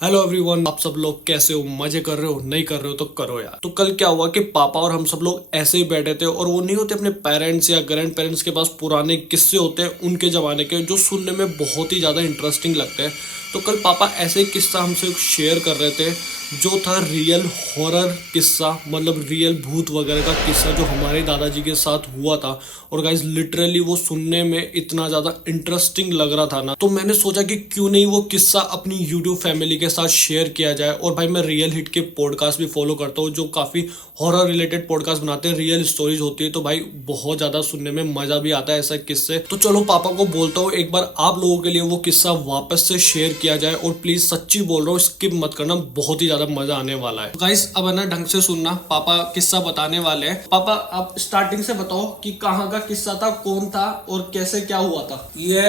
Hello everyone, आप सब लोग कैसे हो? मजे कर रहे हो? नहीं कर रहे हो तो करो यार। तो कल क्या हुआ कि पापा और हम सब लोग ऐसे ही बैठे थे और वो नहीं होते अपने पेरेंट्स या ग्रैंड पेरेंट्स के पास पुराने किस्से होते हैं उनके ज़माने के, जो सुनने में बहुत ही ज़्यादा इंटरेस्टिंग लगते हैं। तो कल पापा ऐसे ही किस्सा हमसे शेयर कर रहे थे जो था रियल हॉरर किस्सा, मतलब रियल भूत वगैरह का किस्सा जो हमारे दादाजी के साथ हुआ था। और गाइज लिटरली वो सुनने में इतना ज़्यादा इंटरेस्टिंग लग रहा था ना, तो मैंने सोचा कि क्यों नहीं वो किस्सा अपनी यूट्यूब फैमिली के साथ शेयर किया जाए। और भाई मैं रियल हिट के पॉडकास्ट भी फॉलो करता हूँ जो काफ़ी हॉरर रिलेटेड पॉडकास्ट बनाते हैं, रियल स्टोरीज होती है, तो भाई बहुत ज़्यादा सुनने में मज़ा भी आता है ऐसा किस्से। तो चलो पापा को बोलता हूँ एक बार आप लोगों के लिए वो किस्सा वापस से शेयर किया जाए। और प्लीज़ सच्ची बोल रहा हूँ, स्किप मत करना, बहुत ही ज़्यादा मज़ा आने वाला है। गाइस अब है ना ढंग से सुनना, पापा किस्सा बताने वाले हैं। पापा आप स्टार्टिंग से बताओ कि कहाँ का किस्सा था, कौन था और कैसे क्या हुआ था। ये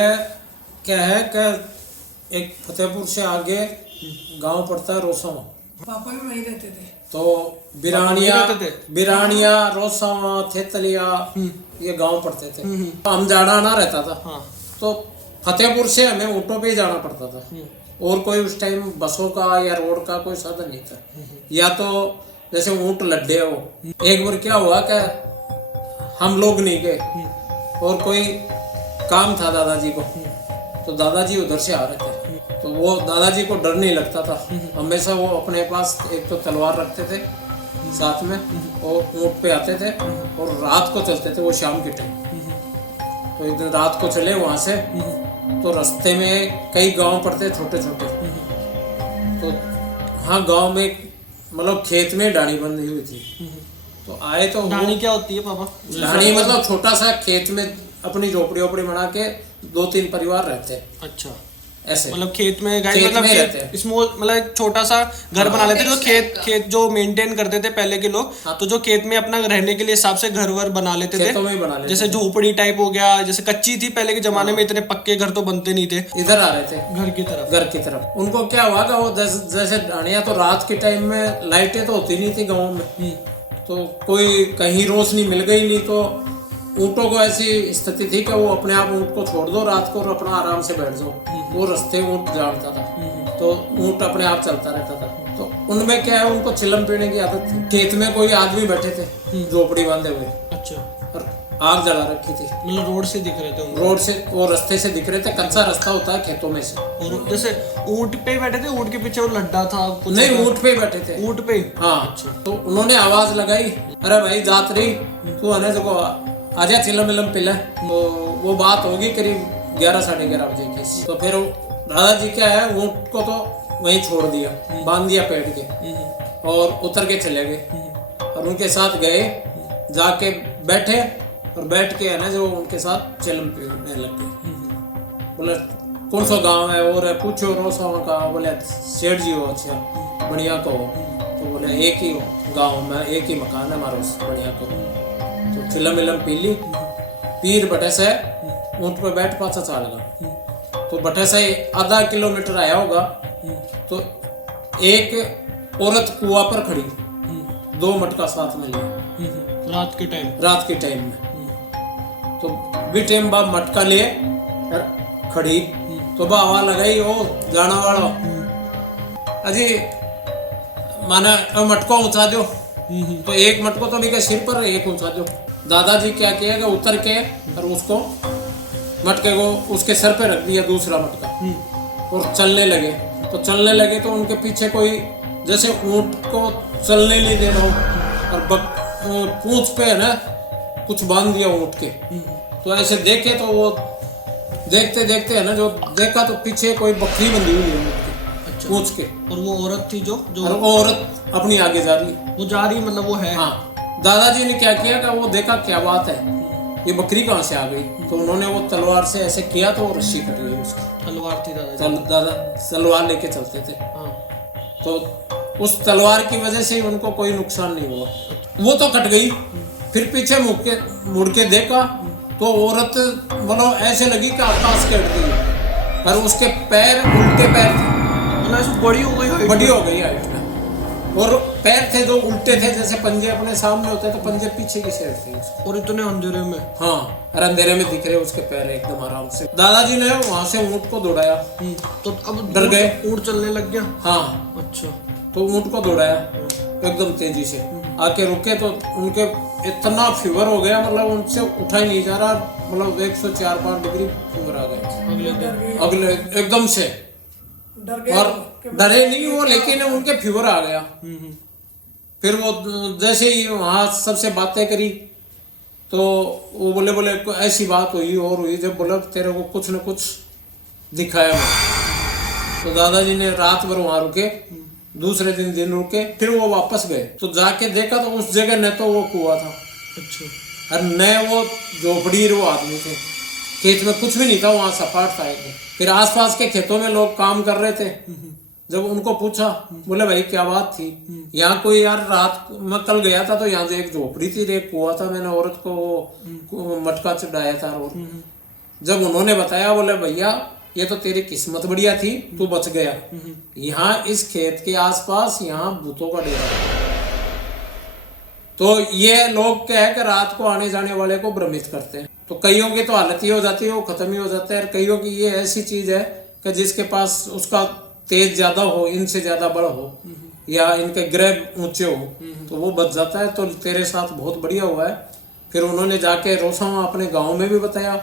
क्या है कि एक फतेहपुर से आगे गांव पड़ता है रोसावा। पापा भी वहीं रहते थे। तो रहते थे? बिरानिया रोसावा थेतलिया ये गांव पड़ते थे। हम जाना आना रहता था। हाँ। तो फतेहपुर से हमें ऑटो पे ही जाना पड़ता था और कोई उस टाइम बसों का या रोड का कोई साधन नहीं था। या तो जैसे ऊंट लड्डे हो। एक बार क्या हुआ कि हम लोग नहीं गए और कोई काम था दादाजी को, तो दादाजी उधर से आ रहे थे। तो वो दादाजी को डर नहीं लगता था, हमेशा वो अपने पास एक तो तलवार रखते थे साथ में और ऊंट पे आते थे और रात को चलते थे, वो शाम के टाइम। तो एक दिन रात को चले वहां से, तो रास्ते में कई गांव पड़ते छोटे छोटे। तो हाँ गांव में मतलब खेत में डाणी बंधी हुई थी। तो आए तो डाणी क्या होती है पापा? डाणी मतलब छोटा सा खेत में अपनी झोपड़ी वोपड़ी बना के 2-3 परिवार रहते हैं अच्छा, ऐसे। मतलब खेत में गाइस, खेत मतलब में रहते हैं। स्मॉल, मतलब एक छोटा सा घर बना लेते थे, जो खेत जो मेंटेन करते थे पहले के लोग। तो जो खेत में अपना रहने के लिए हिसाब से घर वर बना लेते थे, खेतों में ही बना लेते जैसे झोपड़ी टाइप हो गया, जैसे कच्ची थी पहले के जमाने में, इतने पक्के घर तो बनते नहीं थे। इधर आ रहे थे घर की तरफ। उनको क्या हुआ था, वो जैसे डाणिया, तो रात के टाइम में लाइटें तो होती नहीं थी गाँव में, तो कोई कहीं रोशनी मिल गई नहीं, तो ऊँटों को ऐसी स्थिति थी कि वो अपने आप ऊँट को छोड़ दो रात को और अपना आराम से बैठ जाओ। वो रास्ते ऊँट जाड़ता था, तो ऊँट अपने आप चलता रहता था। तो उनमें क्या है, उनको चिलम पीने की आदत थी। खेत में कोई आदमी बैठे थे झोपड़ी बांधे हुए, अच्छा, और आग जला रखी थी। मतलब रोड से दिख रहे थे उनको? रोड से और रास्ते से दिख रहे थे, कच्चा रास्ता होता है खेतों में से। और जैसे ऊंट पे बैठे थे, ऊंट के पीछे वो लड्डा था कुछ? नहीं, ऊँट पे ही बैठे थे। ऊंट पे? हाँ। तो उन्होंने आवाज लगाई, अरे भाई जातरी तू आने देखो आजा चिलम मिलम पिला। तो वो बात होगी करीब 11-11:30 बजे की। तो फिर दादाजी क्या है, ऊँट को तो वहीं छोड़ दिया, बांध दिया पेड़ के और उतर के चले गए। और उनके साथ गए, जाके बैठे और बैठ के है ना जो उनके साथ चिलम पीने लग गए। बोले कौन सा गांव है और पूछो रोसावा का। बोले सेठ जी हो, अच्छा बढ़िया को हो। तो बोले एक ही गांव में एक ही मकान है हमारा बढ़िया को। तो चिलम विलम पी ली, पीर बटे से ऊँट पे बैठ पाचा चाल लगा। तो बटे से आधा किलोमीटर आया होगा, तो एक औरत कुआं पर खड़ी, 2 मटका साथ में लिया रात के टाइम में। तो भी टाइम बाद मटका लिए खड़ी, तो बाबा लगाई ओ जाना वाला अजी माना मटको ऊंचा दो। तो एक मटको तो नहीं, सिर पर एक ऊंचा दो। दादाजी क्या किया कि उतर के और उसको मटके को उसके सर पे रख दिया, दूसरा मटका, और चलने लगे। तो उनके पीछे कोई जैसे ऊंट को चलने नहीं दे रहा हो और पूंछ पे है ना कुछ बांध दिया ऊंट के। तो ऐसे देखे तो वो देखते देखते है ना, जो देखा तो पीछे कोई बकरी बंधी हुई है ऊंट के पूंछ के। और वो औरत थी जो और वो औरत अपनी आगे जा रही, वो जा रही, मतलब वो है। हाँ। दादाजी ने क्या किया कि वो देखा क्या बात है, ये बकरी कहाँ से आ गई। तो उन्होंने वो तलवार से ऐसे किया तो वो रस्सी कट गई उसकी। तलवार थी दादा? दादा तलवार लेके चलते थे। हाँ। तो उस तलवार की वजह से उनको कोई नुकसान नहीं हुआ, वो तो कट गई। फिर पीछे मुड़ के देखा तो औरत मतलब ऐसे लगी कि आकाश के उड़ गई, और उसके पैर उल्टे पैर थे, मतलब बड़ी हो गई हाइट में। और पैर थे जो उल्टे थे, जैसे पंजे अपने सामने होते हैं तो पंजे पीछे की साइड थे उसके। और इतने अंधेरे में? हाँ, और अंधेरे में दिख रहे उसके पैर एकदम आराम से। दादाजी ने वहां से ऊंट को दौड़ाया। तो अब डर गए? ऊंट चलने लग गया? हाँ, अच्छा। तो ऊंट को दौड़ाया एकदम तेजी से, आके रुके तो उनके इतना फीवर हो गया, मतलब उनसे उठा ही नहीं जा रहा, मतलब 104-5 डिग्री फीवर आ गया अगले एकदम से। डर गए और डरे नहीं वो, लेकिन उनके फीवर आ गया। फिर वो जैसे ही वहां सबसे बातें करी तो वो बोले ऐसी बात हुई और हुई, जब बोला तेरे को कुछ न कुछ दिखाया मैं। तो दादाजी ने रात भर वहां रुके, दूसरे दिन रुके, फिर वो वापस गए तो जाके देखा तो उस जगह न तो वो कुआं था, अच्छा, और न वो झोपड़ी वो आदमी थे, खेत में कुछ भी नहीं था, वहां सपाट था एकदम। फिर आसपास के खेतों में लोग काम कर रहे थे, जब उनको पूछा बोले भाई क्या बात थी, यहाँ कोई यार रात मैं कल गया था तो यहाँ से एक झोपड़ी थी, एक कुआं था, मैंने औरत को वो मटका चढ़ाया था। और जब उन्होंने बताया बोले भैया ये तो तेरी किस्मत बढ़िया थी, तू बच गया, यहाँ इस खेत के आसपास यहाँ भूतों का डेरा है। तो ये लोग क्या है कि रात को आने जाने वाले को भ्रमित करते हैं, तो कईयों की तो हालत ही हो जाती है, वो खत्म ही हो जाता है, और कईयों की ये ऐसी चीज है कि जिसके पास उसका तेज ज्यादा हो, इनसे ज्यादा बड़ा हो, या इनके ग्रह ऊंचे हो, तो वो बच जाता है। तो तेरे साथ बहुत बढ़िया हुआ है। फिर उन्होंने जाके रोसावा अपने गांव में भी बताया,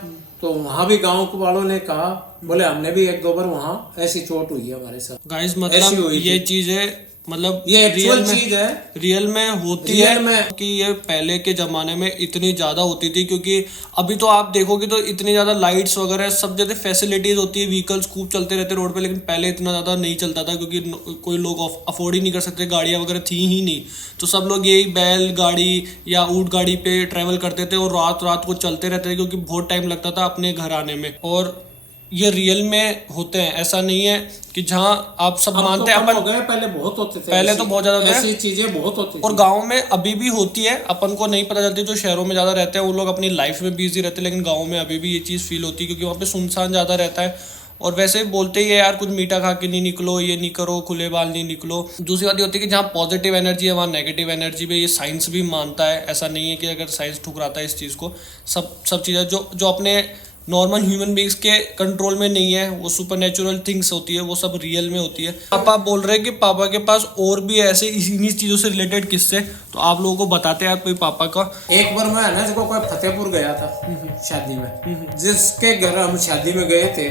तो वहां भी गांव वालों ने कहा बोले हमने भी 1-2 बार वहां ऐसी चोट हुई है हमारे साथ। गाइस ऐसी मतलब हुई ये थी। चीजें मतलब ये एक्चुअल चीज है, रियल में होती रियल है में। कि ये पहले के जमाने में इतनी ज्यादा होती थी, क्योंकि अभी तो आप देखोगे तो इतनी ज्यादा लाइट्स वगैरह सब जैसे फैसिलिटीज होती है, व्हीकल्स खूब चलते रहते रोड पे, लेकिन पहले इतना ज्यादा नहीं चलता था क्योंकि कोई लोग अफोर्ड ही नहीं कर सकते, गाड़ियां वगैरह थी ही नहीं, तो सब लोग यही बैल गाड़ी या ऊंट गाड़ी पे ट्रेवल करते थे और रात रात को चलते रहते थे, क्योंकि बहुत टाइम लगता था अपने घर आने में। और ये रियल में होते हैं, ऐसा नहीं है कि जहाँ आप सब मानते हैं अपन हो अपन, गए, पहले बहुत होते थे, पहले तो बहुत ज्यादा थे। ऐसी चीजें बहुत होती और थी। गांव में अभी भी होती है, अपन को नहीं पता चलती, जो शहरों में ज्यादा रहते हैं वो लोग अपनी लाइफ में बिजी रहते हैं, लेकिन गांव में अभी भी ये चीज फील होती है, क्योंकि वहाँ पे सुनसान ज्यादा रहता है। और वैसे बोलते ही है यार कुछ मीठा खा के नहीं निकलो, ये नहीं करो, खुले बाल नहीं निकलो। दूसरी बात ये होती है कि जहाँ पॉजिटिव एनर्जी है वहाँ नेगेटिव एनर्जी भी, ये साइंस भी मानता है, ऐसा नहीं है कि अगर साइंस ठुकराता है इस चीज़ को। सब चीज़ें जो अपने नॉर्मल ह्यूमन बींग्स के कंट्रोल में नहीं है, वो सुपर नेचुरल थिंग्स होती है, वो सब रियल में होती है। आप बोल रहे हैं कि पापा के पास और भी ऐसे इन्हीं चीज़ों से रिलेटेड किस्से, तो आप लोगों को बताते हैं आप कोई पापा का। एक बार मैं ना जब कोई फतेहपुर गया था शादी में, जिसके घर हम शादी में गए थे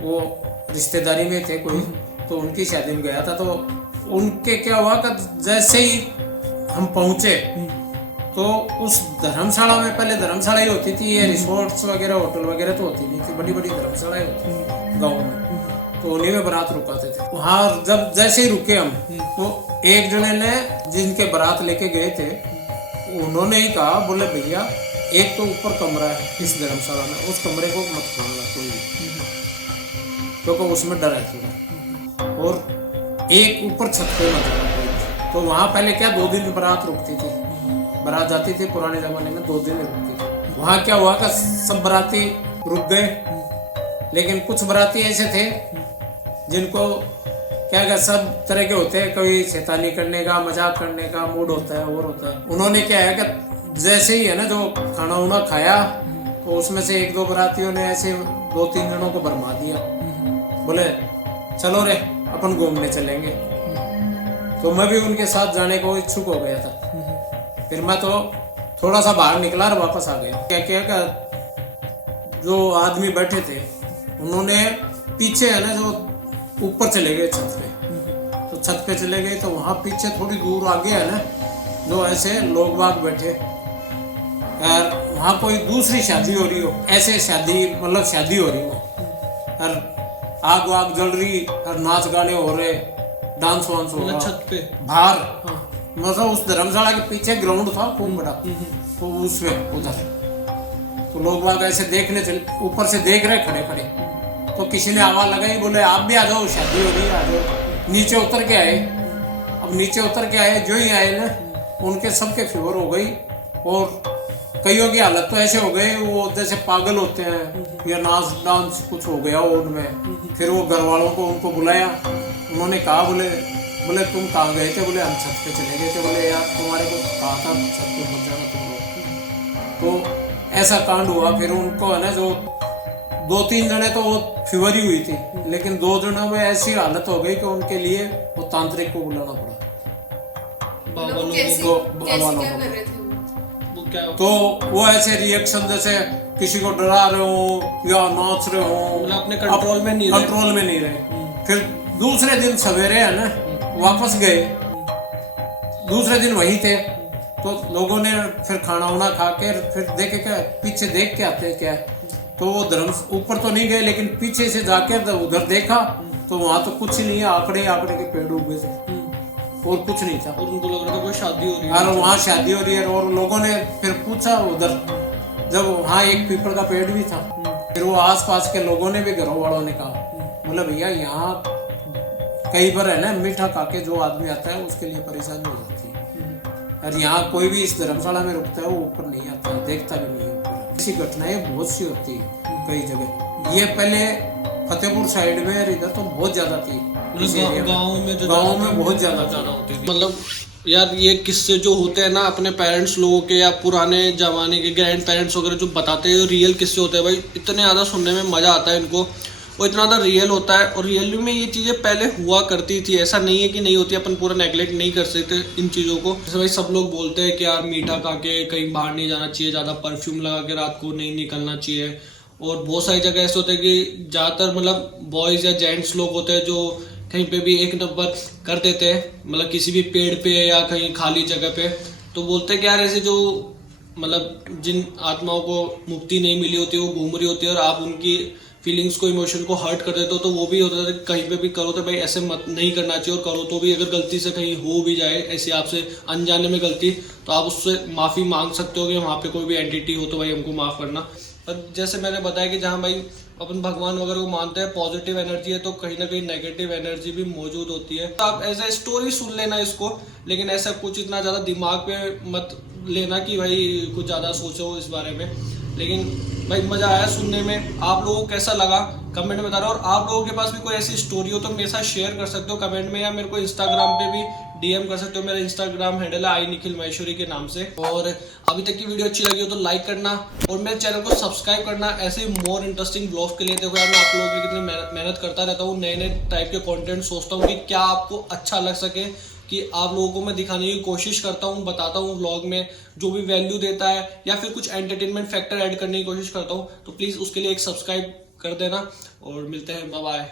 वो रिश्तेदारी में थे कोई, तो उनकी शादी में गया था। तो उनके क्या हुआ कि जैसे ही हम पहुंचे तो उस धर्मशाला में, पहले धर्मशाला ही होती थी, ये रिसोर्ट्स वगैरह होटल वगैरह तो होती नहीं थी, बड़ी बड़ी धर्मशालाएं होती थी गाँव में, तो उन्हीं में बारात रुकाते थे। वहाँ जब जैसे ही रुके हम, तो एक जने ने जिनके बारात लेके गए थे उन्होंने ही कहा बोले भैया एक तो ऊपर कमरा है इस धर्मशाला में, उस कमरे को मत खोलना कोई भी, क्योंकि उसमें डर है थोड़ा, और एक ऊपर छत पे मत जाना कोई। तो वहाँ पहले क्या 2 दिन बारात रुकती थी, बारात जाती थी पुराने जमाने में 2 दिन रुकती थी। वहाँ क्या हुआ कि सब बाराती रुक गए, लेकिन कुछ बाराती ऐसे थे जिनको क्या सब तरह के होते हैं, कोई शैतानी करने का, मजाक करने का मूड होता है और होता है। उन्होंने क्या है कि जैसे ही है ना जो खाना वाना खाया, तो उसमें से 1-2 बारातियों ने ऐसे 2-3 जनों को भरमा दिया, बोले चलो रे अपन घूमने चलेंगे। तो मैं भी उनके साथ जाने को इच्छुक हो गया था। फिर मैं तो थोड़ा सा बाहर निकला और वापस आ गया। क्या क्या का जो आदमी बैठे थे उन्होंने पीछे है ना जो ऊपर चले गए छत पे, तो छत पे चले गए तो वहाँ पीछे थोड़ी दूर आगे है ना जो ऐसे लोग बाग बैठे, यार वहाँ कोई दूसरी शादी हो रही हो, ऐसे शादी मतलब शादी हो रही हो, और आग वाग जल रही और नाच गाने हो रहे, डांस वांस हो रहा छत पे बाहर। मतलब उस धर्मशाला के पीछे ग्राउंड था खूब बड़ा, तो उसमें उधर तो लोग बाग ऐसे देखने चले, ऊपर से देख रहे खड़े खड़े, तो किसी ने आवाज लगाई, बोले आप भी आ जाओ शादी हो रही है, आ जाओ। नीचे उतर के आए। अब नीचे उतर के आए, जो ही आए ना उनके सबके फीवर हो गई, और कईयों की हालत तो ऐसे हो गई वो जैसे पागल होते हैं, या नाच डांस कुछ हो गया उनमें। फिर वो घर वालों को उनको बुलाया, उन्होंने कहा बोले बोले तुम कहाँ गए थे? बोले हम छत पे चले गए थे। बोले यार तुम्हारे को कहा था छत पे मत जाना तुम लोग। तो ऐसा कांड हुआ। फिर उनको है ना जो 2-3 जने तो वो फीवर ही हुई थी, लेकिन 2 जनों में ऐसी हालत हो गई कि उनके लिए वो तांत्रिक को बुलाना पड़ा। बाबा लोगों कैसे को कैसे क्या कर रहे थे वो क्या तो वो ऐसे रिएक्शन जैसे किसी को डरा रहे हो या नाच रहे हो, मतलब अपने कंट्रोल में नहीं रहे। कंट्रोल में नहीं रहे। फिर दूसरे दिन सवेरे है ना वापस गए, दूसरे दिन वहीं थे। तो लोगों ने फिर खाना वाना खा के फिर देखे क्या पीछे देख के आते हैं क्या, तो वो धर्म ऊपर तो नहीं गए लेकिन पीछे से जाके उधर देखा तो वहां तो कुछ ही नहीं है, आंकड़े आंकड़े के पेड़ उगे थे और कुछ नहीं था। और उनको लग रहा था कोई शादी हो रही है। और वहाँ शादी हो रही है। और लोगों ने फिर पूछा उधर, जब वहाँ एक पीपल का पेड़ भी था, फिर वो आसपास के लोगों ने भी, घरों वालों ने कहा बोला भैया यहाँ कई बार है ना मीठा खा के जो आदमी आता है उसके लिए परेशानी हो जाती है। और यहाँ कोई भी इस धर्मशाला में रुकता है वो ऊपर नहीं आता है, देखता भी नहीं है ऊपर। ऐसी घटनाएं बहुत सी होती है कई जगह। ये पहले फतेहपुर साइड में और इधर तो बहुत ज्यादा थी, गाँव में जो गाँव में बहुत ज्यादा होती थी। मतलब यार ये किस्से जो होते हैं ना अपने पेरेंट्स लोगों के या पुराने जमाने के ग्रैंड पेरेंट्स वगैरह जो बताते हैं, रियल किस्से होते हैं भाई, इतने ज़्यादा सुनने में मज़ा आता है इनको, वो इतना ज़्यादा रियल होता है। और रियल में ये चीज़ें पहले हुआ करती थी, ऐसा नहीं है कि नहीं होती, अपन पूरा नेगलेक्ट नहीं कर सकते इन चीज़ों को। जैसे भाई सब लोग बोलते हैं कि यार मीठा खा के कहीं बाहर नहीं जाना चाहिए, ज़्यादा परफ्यूम लगा के रात को नहीं निकलना चाहिए। और बहुत सारी जगह ऐसे होते हैं कि ज़्यादातर मतलब बॉयज़ या जेंट्स लोग होते हैं जो कहीं पे भी एक नंबर कर देते हैं, मतलब किसी भी पेड़ पे या कहीं खाली जगह पे, तो बोलते हैं कि यार ऐसे जो मतलब जिन आत्माओं को मुक्ति नहीं मिली होती है वो घूम रही होती है और आप उनकी फीलिंग्स को, इमोशन को हर्ट कर देते हो, तो वो भी होता है कहीं पे भी करो तो भाई ऐसे मत नहीं करना चाहिए। और करो तो भी अगर गलती से कहीं हो भी जाए ऐसी आपसे अनजाने में गलती, तो आप उससे माफ़ी मांग सकते हो कि वहाँ पे कोई भी एंटिटी हो तो भाई हमको माफ़ करना। पर जैसे मैंने बताया कि जहाँ भाई अपन भगवान वगैरह को मानते हैं, पॉजिटिव एनर्जी है, तो कहीं ना कहीं नेगेटिव एनर्जी भी मौजूद होती है। तो आप ऐसा स्टोरी सुन लेना इसको, लेकिन ऐसा कुछ इतना ज़्यादा दिमाग पे मत लेना कि भाई कुछ ज़्यादा सोचो इस बारे में। लेकिन भाई मज़ा आया सुनने में। आप लोगों को कैसा लगा कमेंट में बताना। और आप लोगों के पास भी कोई ऐसी स्टोरी हो तो मेरे साथ शेयर कर सकते हो कमेंट में, या मेरे को इंस्टाग्राम पे भी DM कर सकते हो। मेरा इंस्टाग्राम हैंडल है INikhil Maheshwari के नाम से। और अभी तक की वीडियो अच्छी लगी हो तो लाइक करना और मेरे चैनल को सब्सक्राइब करना ऐसे मोर इंटरेस्टिंग ब्लॉग्स के लिए। देखो यार मैं आप लोगों की कितनी मेहनत करता रहता हूँ, नए नए टाइप के कंटेंट सोचता हूँ कि क्या आपको अच्छा लग सके, कि आप लोगों को मैं दिखाने की कोशिश करता हूँ, बताता हूँ व्लॉग में जो भी वैल्यू देता है, या फिर कुछ एंटरटेनमेंट फैक्टर ऐड करने की कोशिश करता हूँ। तो प्लीज़ उसके लिए एक सब्सक्राइब कर देना और मिलते हैं, बाय बाय।